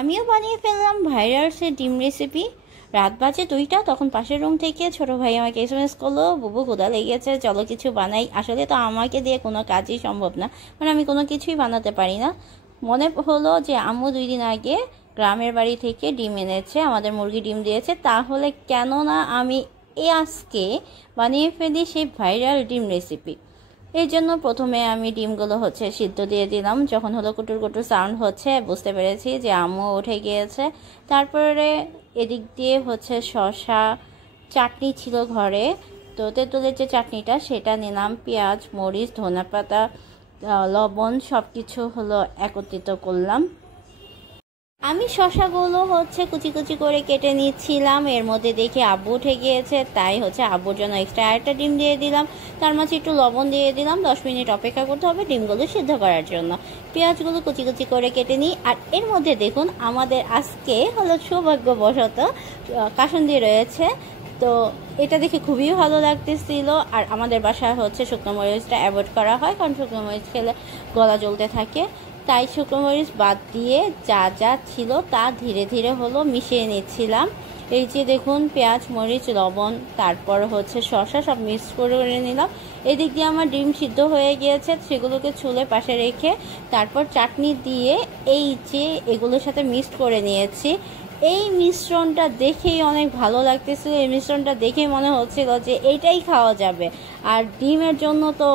আমিও বানিয়ে ফেললাম ভাইরাল সে ডিম রেসিপি। রাত বাজে 2টা, তখন পাশের রুম থেকে ছোট ভাই আমাকে এসএমএস করলো, বুবু ক্ষুধা লেগেছে, চলো কিছু বানাই। আসলে তো আমাকে দিয়ে কোনো কাজই সম্ভব না, মানে আমি কোনো কিছুই বানাতে পারি না। মনে হলো যে আম্মু 2 দিন আগে গ্রামের বাড়ি থেকে ডিম এনেছে, আমাদের মুরগি ডিম দিয়েছে, তাহলে কেন না আমি আজকে বানিয়ে ফেলি সেই ভাইরাল ডিম রেসিপি। এই জন্য প্রথমে আমি ডিমগুলো সিদ্ধ দিয়ে দিলাম। যখন কুটুর কুটুর সাউন্ড হচ্ছে বুঝতে পেরেছি যে আম্মু উঠে গিয়েছে। তারপরে এদিক দিয়ে শসা, চাটনি ছিল ঘরে, তো তেঁতুলের যে চাটনিটা সেটা নিলাম। পেঁয়াজ, মরিচ, ধনেপাতা, লবণ সব কিছু একত্রিত করলাম। আমি শসাগুলো কুচি কুচি করে কেটে নিচ্ছিলাম। এর মধ্যে দেখে আব্বু উঠে গিয়েছে, তাই আব্বুর জন্য এক্সট্রা আরেকটা ডিম দিয়ে দিলাম। তার মাঝে একটু লবণ দিয়ে দিলাম। 10 মিনিট অপেক্ষা করতে হবে ডিমগুলো সিদ্ধ করার জন্য। পেঁয়াজগুলো কুচি কুচি করে কেটে নিই। আর এর মধ্যে দেখুন আমাদের আজকে সৌভাগ্যবশত কাসুন্দি রয়েছে, তো এটা দেখে খুবই ভালো লাগতেছিল। আর আমাদের বাসায় শুকনো মরিচটা অ্যাভয়েড করা হয়, কারণ শুকনো মরিচ খেলে গলা জ্বলতে থাকে। তাই শুকনো মরিচ বাদ দিয়ে যা যা ছিল তা ধীরে ধীরে মিশিয়ে নিচ্ছিলাম। এই যে দেখুন পেঁয়াজ, মরিচ, লবণ, তারপর শসা সব মিক্স করে নিলাম। এদিক দিয়ে আমার ডিম সিদ্ধ হয়ে গিয়েছে, সেগুলোকে ছুলে পাশে রেখে তারপর চাটনি দিয়ে এই যে এগুলোর সাথে মিক্স করে নিয়েছি। এই মিশ্রণটা দেখেই অনেক ভালো লাগতেছিল। এই মিশ্রণটা দেখেই মনে হচ্ছিল যে এইটাই খাওয়া যাবে। আর ডিমের জন্য তো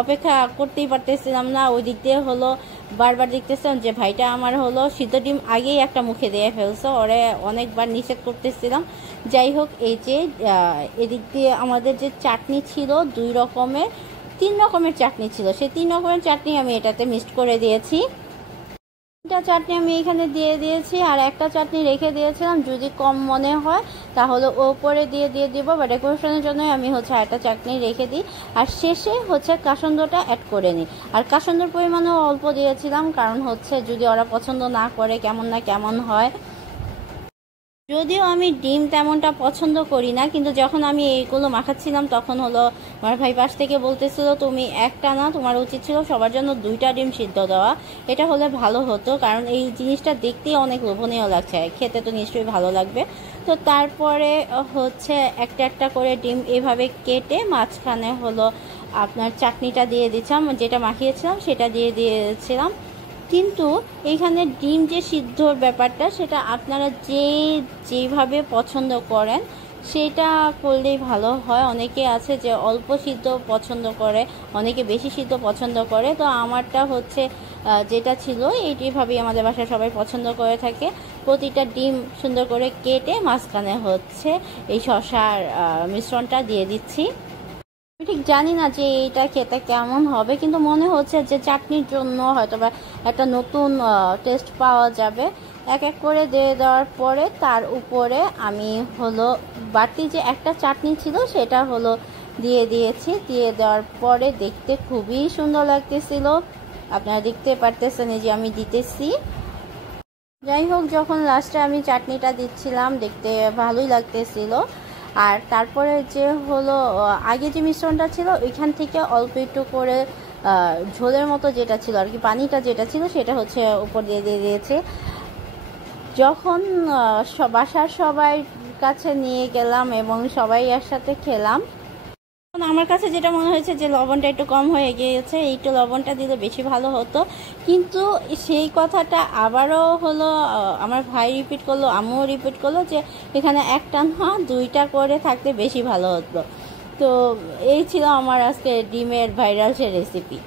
অপেক্ষা করতেই পারতেছিলাম না। ওই দিক দিয়ে বারবার দেখতেছিলাম যে ভাইটা আমার সিদ্ধ ডিম আগেই একটা মুখে দিয়ে ফেলছে, ওরে অনেকবার নিষেধ করতেছিলাম। যাই হোক, এই যে এদিক দিয়ে আমাদের যে চাটনি ছিল 3 রকমের চাটনি ছিল, সেই 3 রকমের চাটনি আমি এটাতে মিক্সড করে দিয়েছি। একটা চাটনি আমি এখানে দিয়ে দিয়েছি, আর একটা চাটনি রেখে দিয়েছিলাম, যদি কম মনে হয় তাহলে ওপরে দিয়ে দিব, বা ডেকোরেশনের জন্য আমি একটা চাটনি রেখে দিই। আর শেষে কাসুন্দটা অ্যাড করে নিই। আর কাসুন্দর পরিমাণও অল্প দিয়েছিলাম, কারণ যদি ওরা পছন্দ না করে কেমন না কেমন হয়। যদিও আমি ডিম তেমনটা পছন্দ করি না, কিন্তু যখন আমি এইগুলো মাখাচ্ছিলাম তখন আমার ভাই পাশ থেকে বলতেছিল তুমি একটা না, তোমার উচিত ছিল সবার জন্য 2টা ডিম সিদ্ধ দেওয়া, এটা হলে ভালো হতো, কারণ এই জিনিসটা দেখতেই অনেক লোভনীয় লাগছে, খেতে তো নিশ্চয়ই ভালো লাগবে। তো তারপরে একটা একটা করে ডিম এভাবে কেটে মাঝখানে আপনার চাটনিটা দিয়ে দিচ্ছিলাম, যেটা মাখিয়েছিলাম সেটা দিয়ে দিয়েছিলাম। কিন্তু এইখানে ডিম যে সিদ্ধর ব্যাপারটা সেটা আপনারা যেভাবে পছন্দ করেন সেটা করলেই ভালো হয়। অনেকে আছে যে অল্প সিদ্ধ পছন্দ করে, অনেকে বেশি সিদ্ধ পছন্দ করে। তো আমারটা যেটা ছিল এইভাবেই আমাদের বাসায় সবাই পছন্দ করে থাকে। প্রতিটা ডিম সুন্দর করে কেটে মাঝখানে এই শসার মিশ্রণটা দিয়ে দিচ্ছি। আমি ঠিক জানি না যে এটা খেতে কেমন হবে, কিন্তু মনে হচ্ছে যে চাটনির জন্য হয়তোবা একটা নতুন টেস্ট পাওয়া যাবে। এক এক করে দিয়ে দেওয়ার পরে তার উপরে আমি বাড়তি যে একটা চাটনি ছিল সেটা দিয়ে দিয়েছি। দিয়ে দেওয়ার পরে দেখতে খুবই সুন্দর লাগতেছিল, আপনারা দেখতে পারতেছেন যে আমি দিতেছি। যাই হোক, যখন লাস্টে আমি চাটনিটা দিচ্ছিলাম দেখতে ভালোই লাগতেছিল। আর তারপরে যে আগে যে মিশ্রণটা ছিল ওইখান থেকে অল্প একটু করে ঝোলের মতো যেটা ছিল আর কি, পানিটা যেটা ছিল সেটা উপর দিয়ে দিয়েছে। যখন বাসার সবাই কাছে নিয়ে গেলাম এবং সবাই একসাথে খেলাম, আমার কাছে যেটা মনে হয়েছে যে লবণটা একটু কম হয়ে গিয়েছে, একটু লবণটা দিলে বেশি ভালো হতো। কিন্তু সেই কথাটা আবারও আমার ভাই রিপিট করলো, আম্মুও রিপিট করলো যে এখানে একটা না 2টা করে থাকতে বেশি ভালো হতো। তো এই ছিল আমার আজকে ডিমের ভাইরাল সে রেসিপি।